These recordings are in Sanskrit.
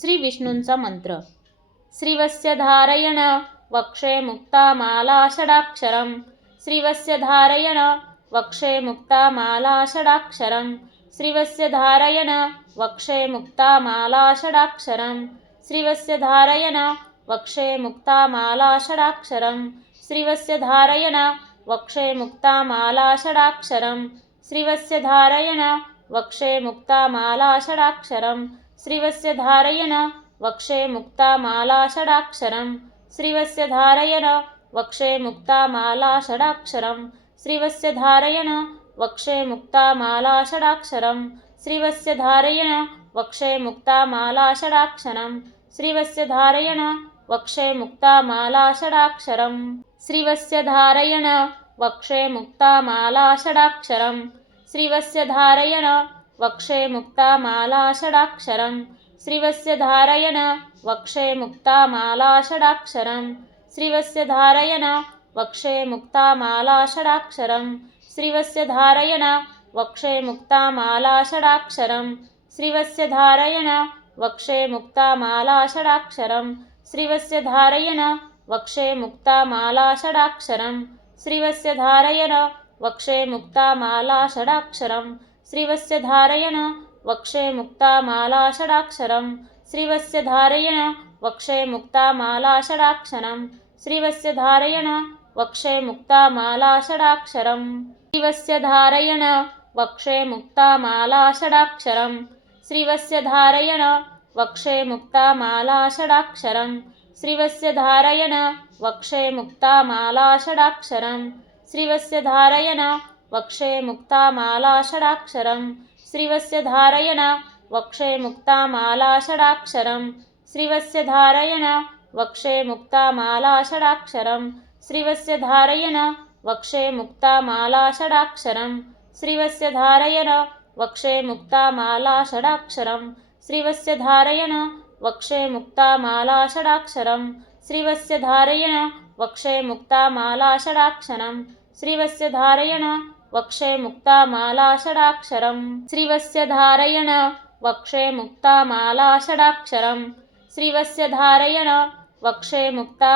श्री विष्णूंचा मंत्र. श्रीवस्य धारयण वक्षे मुक्ता षडाक्षरं श्रीवस्य धारयण वक्षे मुक्ता षडाक्षरं श्रीवस्य धारयण वक्षे मुक्ता षडाक्षरं श्रीवस्य धारयण वक्षे मुक्ता षडाक्षरं श्रीवस्य धारयण वक्षे मुक्ता षडाक्षरं श्रीवस्य धारयण वक्षे मुक्ता षडाक्षरं श्रीवस्य धारयन वक्षे मुक्ता मालाषडाक्षरम् श्रीवस्य धारयन वक्षे मुक्ता मालाषडाक्षरम् श्रीवस्य धारयन वक्षे मुक्ता मालाषडाक्षरं श्रीवस्य धारयन वक्षे मुक्ता मालाषडाक्षरम् श्रीवस्य धारयन वक्षे मुक्ता मालाषडाक्षरम् श्रीवस्य धारयन वक्षे मुक्ता मालाषडाक्षरम् श्रीवस्य धारयन वक्षे मुक्ता षडाक्षरं श्रीवस्य धारयण वक्षे मुक्ता षडाक्षरं श्रीवस्य धारयण वक्षे मुक्ता षडाक्षरं श्रीवस्य धारयण वक्षे मुक्ता षडाक्षरं श्रीवस्य धारयण वक्षे मुक्ता षडाक्षरं श्रीवस्य धारयण वक्षे मुक्ता षडाक्षरं श्रीवस्य धारयण वक्षे मुक्ता षडाक्षरं श्रीवस्य धारयण वक्षे मुक्ता षडाक्षरं श्रीवस्य धारयण वक्षे मुक्ता षडाक्षरं श्रीवस्य धारयण वक्षे मुक्ता षडाक्षरं श्रीवस्य धारयण वक्षे मुक्ता षडाक्षरं श्रीवस्य धारयण वक्षे मुक्ता षडाक्षरं श्रीवस्य धारयण वक्षे मुक्ता षडाक्षरं श्रीवस्य धारयण वक्षे मुक्ता षडाक्षरं श्रीवस्य धारयण वक्षे मुक्ता षडाक्षरं श्रीवस्य धारयण वक्षे मुक्ता षडाक्षरं श्रीवस्य धारयण वक्षे मुक्ता षडाक्षरं श्रीवस्य धारयण वक्षे मुक्ता षडाक्षरं श्रीवस्य धारयण वक्षे मुक्ता षडाक्षरं श्रीवस्य धारयण वक्षे मुक्ता षडाक्षरं श्रीवस्य धारयण वक्षे मुक्ता षडाक्षरं श्रीवस्य धारयण वक्षे मुक्ता षडाक्षरं श्रीवस्य धारयण वक्षे मुक्ता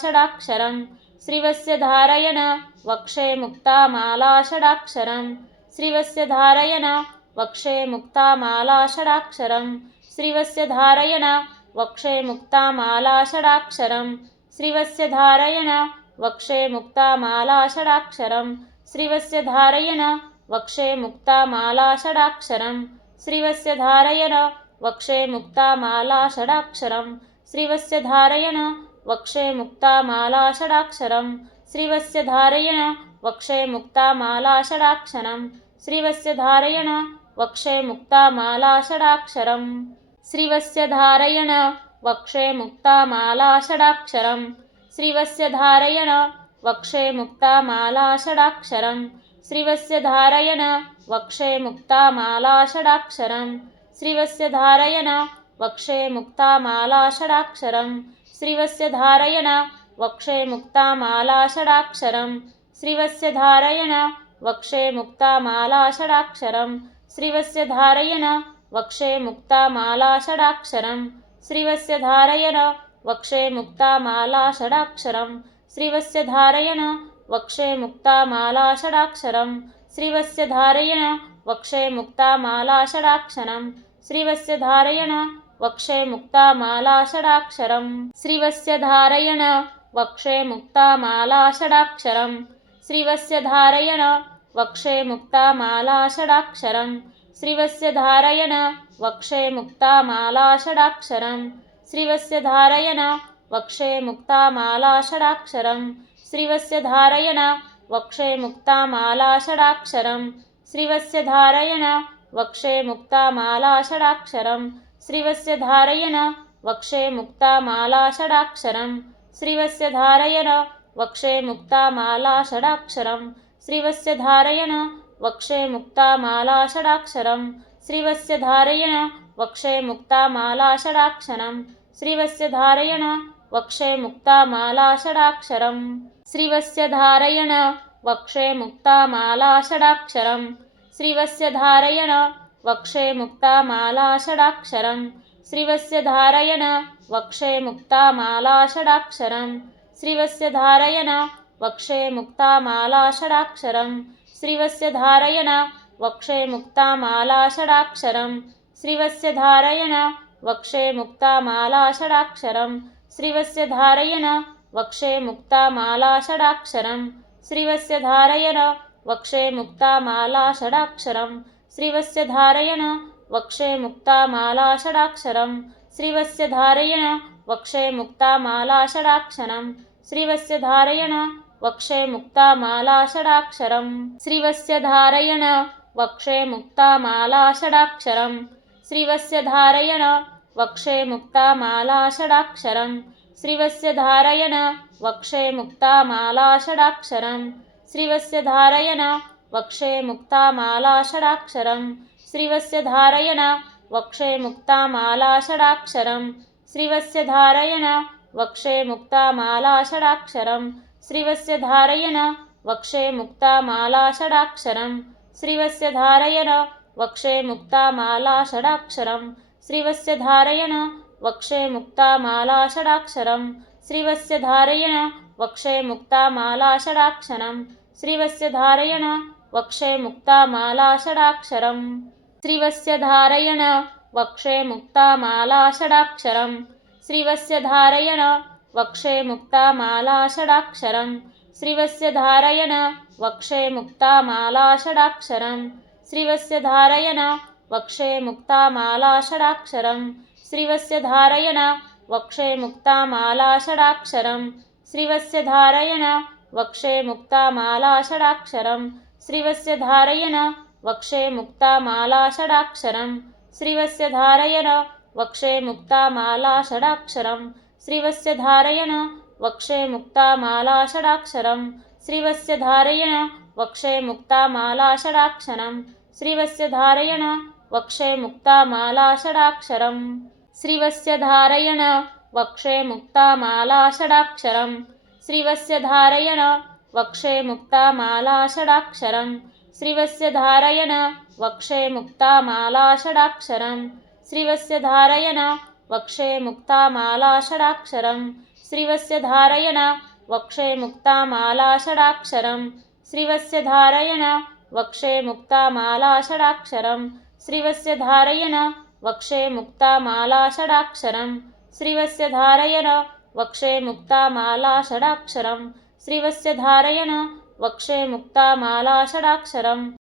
षडाक्षरं श्रीवस्य धारयण वक्षे मुक्ता षडाक्षरं श्रीवस्य धारयण वक्षे मुक्ता षडाक्षरं श्रीवस्य धारयण वक्षे मुक्ता षडाक्षरं श्रीवस्य धारयण वक्षे मुक्ता षडाक्षरं श्रीवस्य धारयण वक्षे मुक्ता षडाक्षरं श्रीवस्य धारयण वक्षे मुक्ता षडाक्षरं श्रीवस्य धारयण वक्षे मुक्ता षडाक्षरं श्रीवस्य धारयण वक्षे मुक्ता षडाक्षरं श्रीवस्य धारयण वक्षे मुक्ता षडाक्षरं श्रीवस्य धारयण वक्षे मुक्ता षडाक्षरं श्रीवस्य धारयण वक्षे मुक्ता षडाक्षरं श्रीवस्य धारयण वक्षे मुक्ता षडाक्षरं श्रीवस्य धारयण वक्षे मुक्ता षडाक्षरं श्रीवस्य धारयण वक्षे मुक्ता षडाक्षरं श्रीवस्य धारयण वक्षे मुक्ता षडाक्षरं श्रीवस्य धारयण वक्षे मुक्ता षडाक्षरं श्रीवस्य धारयण वक्षे मुक्ता षडाक्षरं श्रीवस्य धारयण वक्षे मुक्ता षडाक्षरं श्रीवस्य धारयण वक्षे मुक्ता षडाक्षरं श्रीवस्य धारयण वक्षे मुक्ता षडाक्षरं श्रीवस्य धारयण वक्षे मुक्ता षडाक्षरं श्रीवस्य धारयण वक्षे मुक्ता षडाक्षरं श्रीवस्य धारयण वक्षे मुक्ता षडाक्षरं श्रीवस्य धारयण वक्षे मुक्ता षडाक्षरं श्रीवस्य धारयण वक्षे मुक्ता षडाक्षरं श्रीवस्य धारयण वक्षे मुक्ता षडाक्षरं श्रीवस्य धारयण वक्षे मुक्ता षडाक्षरं श्रीवस्य धारयण वक्षे मुक्ता षडाक्षरं श्रीवस्य धारयण वक्षे मुक्ता षडाक्षरं श्रीवस्य धारयण वक्षे मुक्ता षडाक्षरं श्रीवस्य धारयण वक्षे मुक्ता माला मालाषडाक्षरं श्रीवस्य धारयण वक्षे मुक्ता माला मालाषडाक्षरं श्रीवस्य धारयण वक्षे मुक्ता माला मालाषडाक्षरं श्रीवस्य धारयण वक्षे मुक्ता माला मालाषडाक्षरं श्रीवस्य धारयण वक्षे मुक्ता माला मालाषडाक्षरं श्रीवस्य धारयण वक्षे मुक्ता माला मालाषडाक्षरं श्रीवस्य धारयण वक्षे मुक्ता माला मालाषडाक्षरम् श्रीवस्य धारयन वक्षे मुक्तामाला षडाक्षरम्। श्रीवस्य धारयन वक्षे मुक्तामाला षडाक्षरम्। श्रीवस्य धारयन वक्षे मुक्तामाला षडाक्षरम्। श्रीवस्य धारयन वक्षे मुक्तामाला षडाक्षरम्। श्रीवस्य धारयन वक्षे मुक्तामाला षडाक्षरम्। श्रीवस्य धारयन वक्षे मुक्तामाला षडाक्षरम्। श्रीवस्य धारयन वक्षे मुक्तामाला षडाक्षरम् श्रीवस्य धारयन वक्षे मुक्तामाला षडाक्षरम् श्रीवस्य धारयन वक्षे मुक्तामाला षडाक्षरम् श्रीवस्य धारयन वक्षे मुक्तामाला षडाक्षरम् श्रीवस्य धारयन वक्षे मुक्तामाला षडाक्षरम् श्रीवस्य धारयन वक्षे मुक्तामाला षडाक्षरम् श्रीवस्य धारयन वक्षे मुक्तामाला षडाक्षरम् श्रीवस्य धारयन वक्षे मुक्तामाला षडाक्षरम् श्रीवस्य धारयन वक्षे मुक्तामाला षडाक्षरम् श्रीवस्य धारयन वक्षे मुक्तामाला षडाक्षरम् श्रीवस्य धारयन वक्षे मुक्तामाला षडाक्षरम् श्रीवस्य धारयन वक्षे मुक्तामाला षडाक्षरम् श्रीवस्य धारयन वक्षे मुक्तामाला षडाक्षरम् श्रीवस्य धारयन वक्षे मुक्तामाला षडाक्षरम् श्रीवस्य धारयन वक्षे मुक्तामाला षडाक्षरम् श्रीवस्य धारयन वक्षे मुक्तामाला षडाक्षरम् श्रीवस्य धारयन वक्षे मुक्तामाला षडाक्षरम् श्रीवस्य धारयन वक्षे मुक्तामाला षडाक्षरम् श्रीवस्य धारयन वक्षे मुक्तामाला षडाक्षरम् श्रीवस्य धारयन वक्षे मुक्तामाला षडाक्षरम् श्रीवस्य धारयन वक्षे मुक्तामाला षडाक्षरम् श्रीवस्य धारयन वक्षे मुक्तामाला षडाक्षरम् श्रीवस्य धारयन वक्षे मुक्तामाला षडाक्षरम् श्रीवस्य धारयन वक्षे मुक्तामाला षडाक्षरम् श्रीवस्य धारयन वक्षे मुक्तामाला षडाक्षरम् श्रीवस्य धारयन वक्षे मुक्तामाला षडाक्षरम् श्रीवस्य धारयन वक्षे मुक्तामाला षडाक्षरम् श्रीवस्य धारयन वक्षे मुक्तामाला षडाक्षरम्। श्रीवस्य धारयन वक्षे मुक्तामाला षडाक्षरम्। श्रीवस्य धारयन वक्षे मुक्तामाला षडाक्षरम्